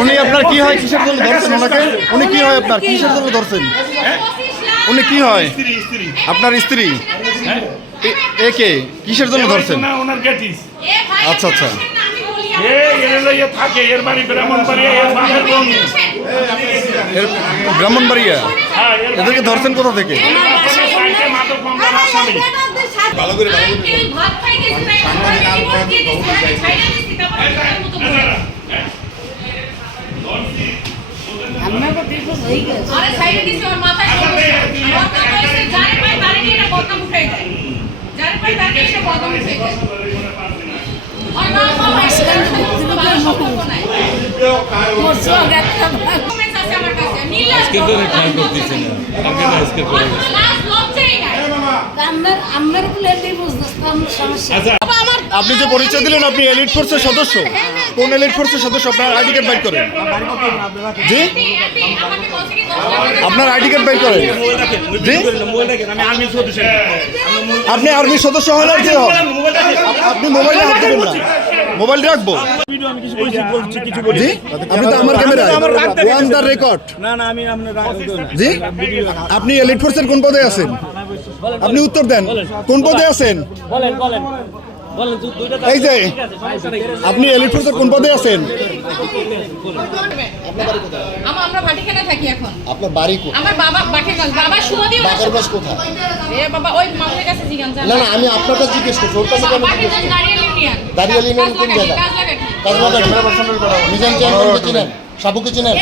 উনি আপনার কি হয়, কিসের জন্য ধরছেন ওনাকে? উনি কি হয় আপনার, কিসের জন্য ধরছেন? উনি কি হয় আপনার স্ত্রী? একে কিসের জন্য ধরছেন? আচ্ছা আচ্ছা, ব্রাহ্মণবাড়িয়া। এদেরকে ধরছেন কোথা থেকে? ভালো করে আপনি যে পরিচয় দিলেন আপনি এলিট ফোর্সের সদস্য, কোন এলিট ফোর্সের সদস্য? আপনার আইডি কার্ড বাইর করেন। জি, আপনার আইডি কার্ড বাইর করেন। জি, আপনি আর্মির সদস্য হন আর কি হন? আপনি মোবাইলে হাত দেবেন না, মোবাইল রাখবো। জি, আপনি তো আমার ক্যামেরায় ওয়ান দ্য রেকর্ড। জি, আপনি এলিট ফোর্সের কোন পদে আছেন? আপনি উত্তর দেন, কোন পদে আছেন? এই যে আপনি এলিট ফোর্সের কোন পদে আছেন? আমরা ভাটিখানা থাকি এখন। আপনার বাড়ি কোথায়? আমার বাবা বাকেরগঞ্জ। বাবা সুমদিও বাকেরগঞ্জ কোথায়? এ বাবা ওই মামুনের কাছে জিজ্ঞাসা জানা। না না, আমি আপনার কাছে জিজ্ঞেস করছি, ওর কাছে কেন? বাকেরগঞ্জ দাঁড়িয়াল ইউনিয়ন। দাঁড়িয়াল ইউনিয়ন কোন জায়গা? কাজলাগাড়ি। মিজান চেয়ারম্যানকে চিনেন? সাবুকে চিনেন?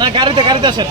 না গাড়িতে আসেন।